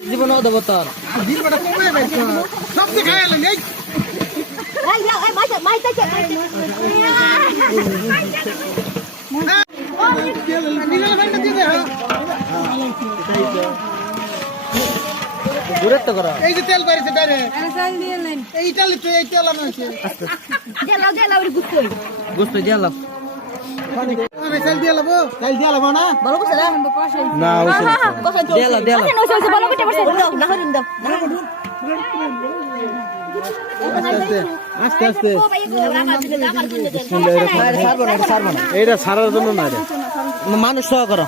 জীবন দেবো তোর জীবনটা কমে বেশ সব খাই এলেন এই দূরের তো করো এই যে তেল বাড়িছে ডাইরেক্ট এই তেল তো এই তেল আনছে গোস্ত দিয়ে লাও আমি তেল দিয়ে লাবো না না দিয়ে লাও আস্তে আস্তে এইটা ছাড়ার জন্য না মানুষ সহ করো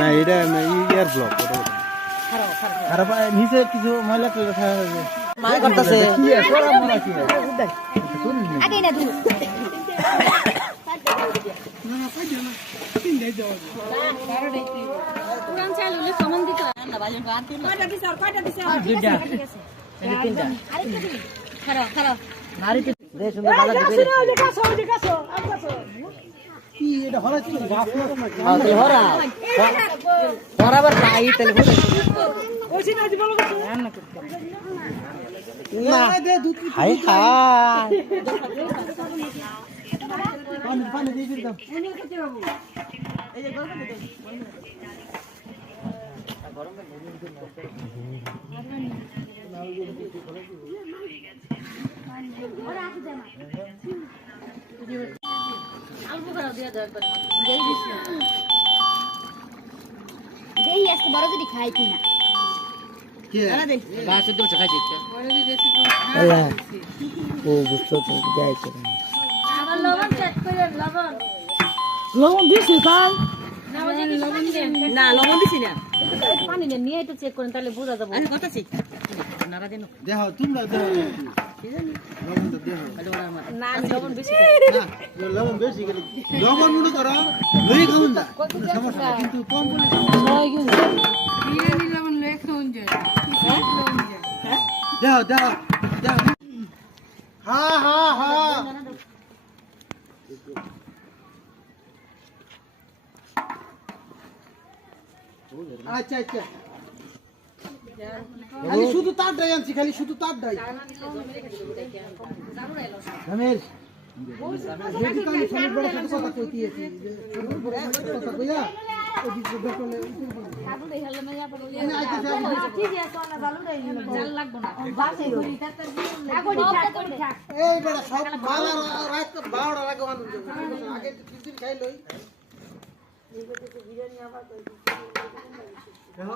না এটা ইয়ার ব্লক আর নিচে কিছু ময়লা তেল রাখা হয়েছে মায় করতেছে কি আছে ওরা মরা কি আগে না তুই পুরান চাল হলে সমান দিতে না বাজন কয়টা দিছ দুইটা তিনটা আরেকটা দিবি খারাপ খারাপ নারী দে সুন্দর বালা দিবে কি এটা হলা কি গাছ না তাহলে হরা বরাবর নাই তাহলে হরা না হাই হাই পানি দিয়ে দিলাম অল্প খারাপ দিয়া দরকার দেই দিস না দেই আজকে বড় যদি খাই কিনা কে বাসে তো খাইছে ও বুঝছো তো যাইছে আবার লবণ চেক করে লবণ লবণ দিছি তাই লবণ দেন না লবণ দিছি না একটু পানি দেন নিয়ে একটু চেক করেন তাহলে বোঝা যাবে আমি কথাছি নারা দেন দেহ তোমরা দেহ লবণ তো দেহ না আমি লবণ বেশি না লবণ বেশি গেলে লবণ মনে করো লই খাউন না সমস্যা নাই, কিন্তু কম বলে বিরিয়ানি লবণ লয়ে খাওন যায় দেহ দেহ দেহ হা হা হা আচ্ছা আচ্ছা খালি শুধু তার ডাই আনছি খালি শুধু তার ডাই রমেশ যদি কালি ফোনের বড় সাথে কথা কইতি আছি কথা কইয়া ওই যে ডক্টরে সাবু দেই হলে মাইয়া পড়লে ঠিক আছে না জালু দেই জাল লাগবো না বাসে ঘুরি তাতে আগোডি থাক এই বড় সব মালা রাত 12টা আগে আনন্দ আগে 3 দিন খাই লই